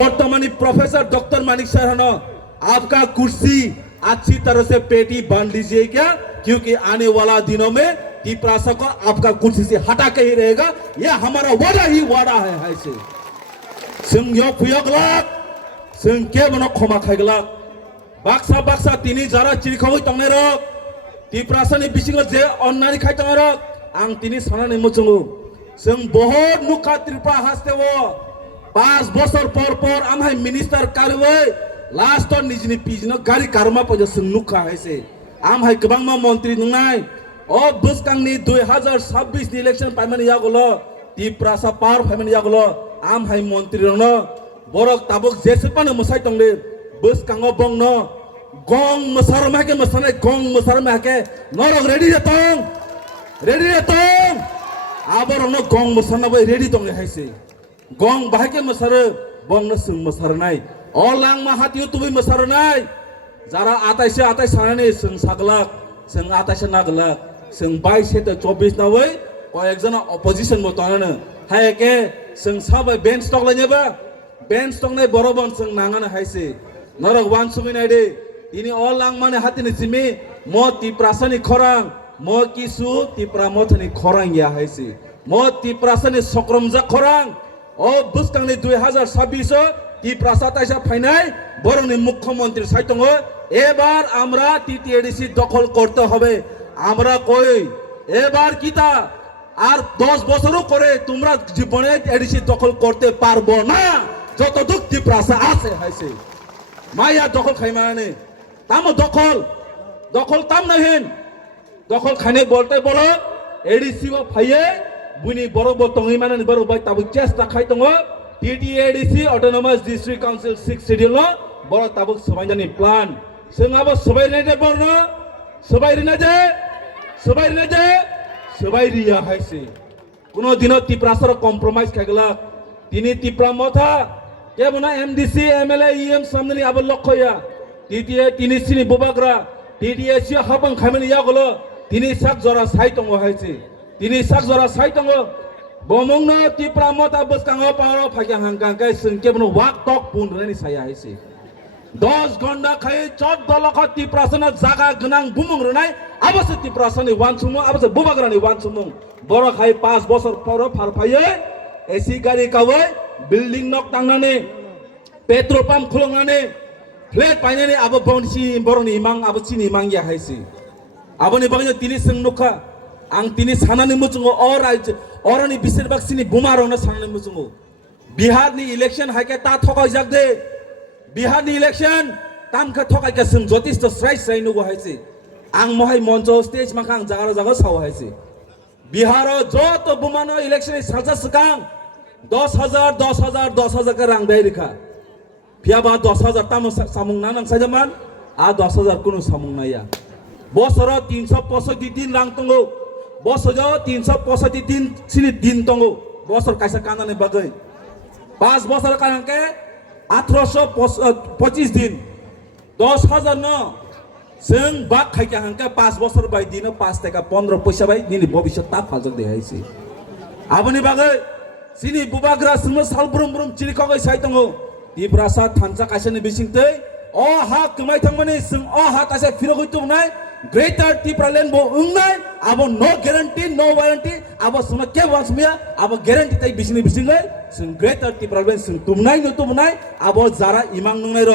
वर्तमानी professor doctor Manik sir आपका कुर्सी अच्छी तरह से पेटी बांध लीजिए क्या, क्योंकि आने वाला दिनों में तिपरासा को आपका कुर्सी से हटा के ही रहेगा। यह हमारा वादा ही वादा है। ऐसे संयोग फुयगलाक संग के बनो खोमा खाइगलाक बाक्सा बाक्सा तिनी जरा चिरिखावै तंगने रक तिपरासानि बिसिङाव जे अन्नानै खाइ तंग रक आं तिनी सानानै मोचङो जों बहुत नुखा त्रिपा हास्तेवो 5 बছর পর आमहाय मिनिस्टार कारुबै लास्ट निजिनि पिजिनो गारि कारमा पजो जों नुखा हायसे आमहाय गोबांमा मन्त्रि नुनाय अ बोसकांनि 2026 नि इलेक्शन पाइमानि यागलो तिपरासा पार फाइमानि यागलो आमहाय मन्त्रि रनो बरक ताबक जेसेपानो मोसाय तंले बोसकांगो बंगनो गं मोसार माके मोसानाय गं मोसार माके नरक रेडी जतं आबरनो गं मोसानाबो रेडी तंले हायसे गं बाहायके मोसारो बंनो जों मोसारनाय अलां माहातियो तुबै मोसारनाय जारा आताइसे आताइ सानानै जों सागलाक जों आताइसे नागलाक जों 22 से 24 नावै कयेकजना अपोजिशन मतानो हायके जों साबै बेन्च तगलायनोबा बेन्च तंनाय बरबन जों नाङानो हायसे नरक वान सुमिनाय दे दिनै अलां माने हातिनि जिमि म तिपरासानि खरां म किसु तिपरा मथनि खरां या हायसे म तिपरासानि सक्रमजा खरां ও বুসকাংনি 2026 তিপরাসা তাইসা ফাইনাই বরংনি মুখ্যমন্ত্রী সাইতঙ্গ এবার আমরা টিটিএডিসি দখল করতে হবে। আমরা কই এবার কিতা আর 10 বছরও করে তোমরা জীবনে এডিসি দখল করতে পারবো না যতটুক তিপরাসা আছে হাইছে মাইয়া দখল খাইমানে তামো দখল তাম নাহিন দখল খাইনে বলতে বলো এডিসি ও ফাইয়ে बुनी बरोबर तंगैमानानै बरोबर ताबो चेष्टा खाइतङो टिटिएडिसि अटोनोमास डिस्ट्रिक्ट काउन्सिल 6 शेड्यूल बर ताबो सबायनानै प्लान जोंहाबो सबायनाय बरनो सबायरिया हायसे कोनो दिनो तिपरासर कम्प्रोमाइज खाइगला तिनी तिपरा मथा केबना एमडीसी एमएलए ईएम सामने आबो लखया टिटिए तिनी सिनि बुबाग्रा टिटिएसि हाबं खाइमानि यागलो तिनी साक जरा साइतङो हायसे तिनी साक जरा साइतङो बमंनो तिपरा मता बसकाङो पारो फाइगा हांगांगाय संकेबनो वाक टक पुनरानि साया हायसे 10 घन्टा खाइ 14 लाख तिपरासना जागा गनां बुमुं रनाय आबसे तिपरासनि वानसुमो आबसे बुबाग्रानि वानसुमो बर खाइ 5 बছর पर फारफायै एसि गारि कावै बिल्डिं नक तांनानै पेट्रोल पाम्प खुलंनानै फ्लेट पाइनानै आबो बंसि बरनि मां आबो सिनि मां या हायसे आबनि बागै तिनी संनुखा आं तिनी सानानै मोचङो राज्य अरनि बिसोरबाग सिनि बुमारनो सानानै मोचङो बिहारनि इलेक्शन हायके ता थगाय जागदे बिहारनि इलेक्शन तामखा थगायके जों जथेष्ट स्राय नुगो हायसे आं महाय मञ्च स्टेज माखा आं जागा साव हायसे बिहार जत बुमानो इलेक्शन साजा सकां 10,000 के रां दायरिखा फियाबा 10,000 ताम सामुंना नां सायजामान आ 10,000 कुनु सामुंनाया बसर 365 दिन रां तंगो बसर 365 दिन सिनि दिन तंगो बसर कायसा कानानै बागै 5 बছর कानके 1825 दिन 10,000 न जों बाग खाइके हांके 5 बছর बाय दिन 5 टाका 15 पैसा बाय निनि भबिष्य ता फालजक देहायसे आबनि बागै सिनि बुबाग्रा सुमो सालब्रुम ब्रुम चिरिखागै साइतंगो तिपरासा थानसा कायसानि बिसिंतै अ हा कमाय थांमाने जों अ हा कायसा फिरगै तुमनाय ग्रेटर तिपरालेन बो उंनाय आबो नो ग्यारेंटी नो वारंटी आबो सुमा के वासमिया आबो ग्यारेंटी तै बिसिनि बिसिङै जों ग्रेटर तिपरालेन जों तुमनाय आबो जारा इमां नंनाय र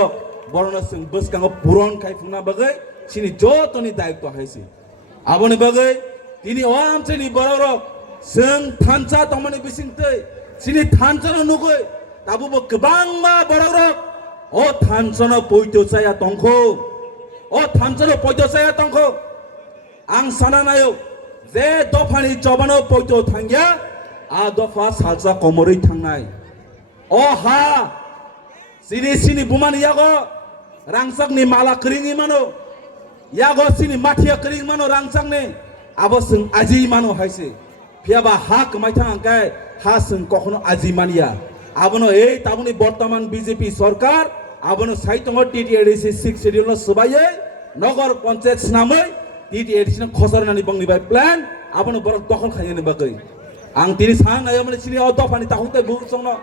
बरनो जों बसकाङो पुरन खाइफुना बागै सिनि जतनि दायित्व हायसे आबोनि बागै तिनि अ आमचेनि बरर जों थानसा तमनि बिसिंतै सिनि थानसानो नुगै ताबो गोबांमा बरर अ थानसानो पयतो चाया तंखौ अ थानसानो पयतो चाया तंखौ आं सानानायो जे दफानि जबानो पयतो थांगिया आ दफा सालसा कमरै थांनाय अ हा सिनि बुमानि यागो रांसाकनि माला करिङि मानो यागो सिनि माथिया करिङ मानो रांसाकनि आबो जों आजि मानो हायसे फियाबा हा कमाय थांगाय हा जों कखनो आजि मानिया आबनो ए ताबनि वर्तमान बीजेपी सरकार आबनो साइतंग टिटिएडिसि 6 शेड्यूल सबायै नगर पंचायत नामै टिटिएडिसि खसरनानि बंनिबाय प्लान आबनो बर दखल खायनो बागै आं तिनि सान नायो माने सिनि अ दफानि ताहुते बुसंनो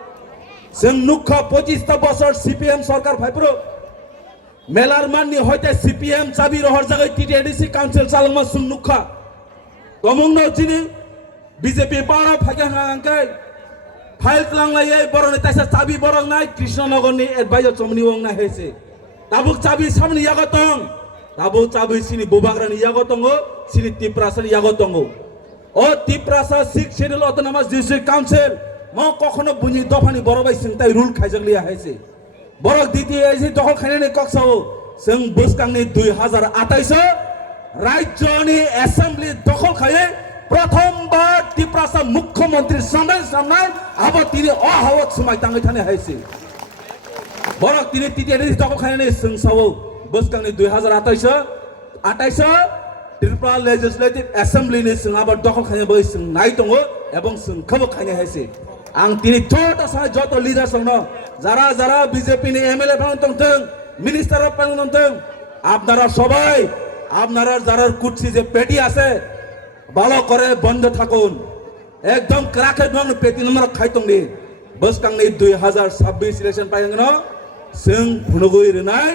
जों नुखा 25 বছর সিপিএম সরকার ফাইপ্রো মেলার মাননি হইতে সিপিএম চাবি রহর জায়গায় টিটিডিসি কাউন্সিল চালানো जों नुखा তমংনো যিনি বিজেপি পাড়া ফাইকে হাঙ্কাই ফাইল লাংলাই বরনে তাইসা চাবি বরং নাই কৃষ্ণনগরনি এডভাইজার চমনি ওং নাই হয়েছে তাবুক চাবি সামনে ইয়াগতং তাবুক চাবি সিনি বুবাগ্রানি ইয়াগতং সিনি তিপ্রাসানি ইয়াগতং ও Tiprasa 6 schedule autonomous district council ম কখনো বুঝি দফানি বড়বাই সিং তাই রুল খাইজগলিয়া হয়েছে বড় দ্বিতীয় এসে দখল খাইনানি কক্সাও जों बोसकांनि 2028 রাজ্যনি অ্যাসেম্বলি দখল খাইয়ে প্রথমবার তিপ্রাসা মুখ্যমন্ত্রী সামনে আবার তিনি অহাওত সময় তাঙ্গি থানে হয়েছে বড় তিনি টিটিডিসি দখল খাইনানি जों সাও बोसकांनि 2028 त्रिपुरा लेजिस्लेटिभ एसेम्बलिनि जों आबाद दखल खायनायबो जों नाय दङ এবং जों खबो खायनाय হয়েছে आं তিনি ছোট সাই যত লিডার সং যারা যারা বিজেপি নি এমএলএ বানান্তং মিনিস্টার অফ বানান্তং আপনারা সবাই আপনারা যারা কুটছি যে পেটি আছে ভালো করে বন্ধ থাকুন একদম ক্রাকে দং পেটি নম্বর খাইতং নি बोसकांनि 2026 ইলেকশন পাইগन जों ভুনগই রেনাই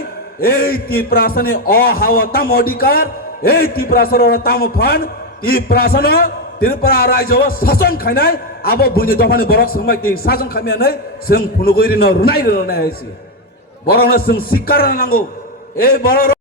এই ত্রিপুরাসানি অহাওয়া তাম অধিকার এই ত্রিপুরাসর তাম ফান ত্রিপুরাসন ত্রিপুরা রাজ্য শাসন খাইनाय আবো বুনি দফানি বরক সংমাই তি শাসন খাमियानै जों फुनुगैरिनो रुनाय रुनाय हयसि बरनो जों सिकार नांगौ ए बर